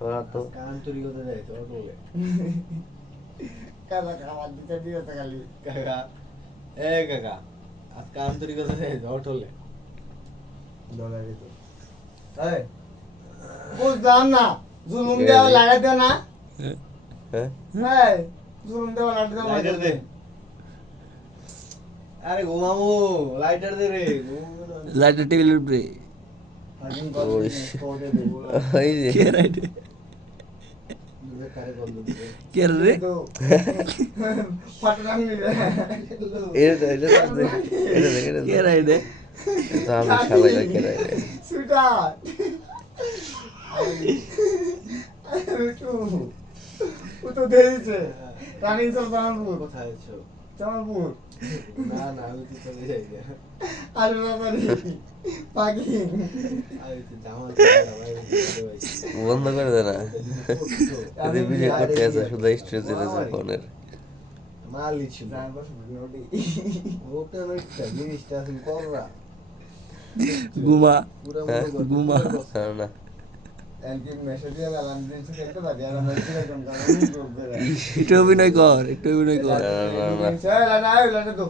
ওরা তো কান চুরি করতে যায় তো বলে কাকা খাবার দিতে দিতে খালি কাকা এ কাকা আজ কান চুরি করতে যায় তো হোটেলে ডলার তো এই বুঝলাম না জুলুম দেওয়া লাগাই দে না হ্যাঁ হ্যাঁ জুলুম দেওয়া লাগাই দে লাইটার দে আরে ঘুমামু লাইটার দে রে লাইটার টেবিলের উপরে ফাকিং ওই কোডে দে ওই যে কে রাইটে দুধে কারে বন্ধ দিবে কে রে তো ফাটরাম নিলে এটা এটা এটা এটা কে রাইটে তো আমি শালাই কে রে সুটা ও তো দেইছে রানী চল বানপুর কোথায় আছো জামালপুর না না আমি তো চলে যাই না আরে বাবা রে পাগি আমি তো জামা ভাই বন্ধ করে দে না এতে ভিডিও করতে আছে শুধু স্ট্রেস দিতেছে ফোনের মালি ছিল যাই বস নোটি ওটা একটা জিনিসটা আছে কররা ঘুমা পুরো হ্যাঁ? ঘুমা না এনকি মেসেজ দিয়ে আলাম দিন থেকে খেলতে পারি আর আমি এরকম কারণ করবে একটু অভিনয় কর একটু অভিনয় কর না, না, না। চল না আয় লাটা তো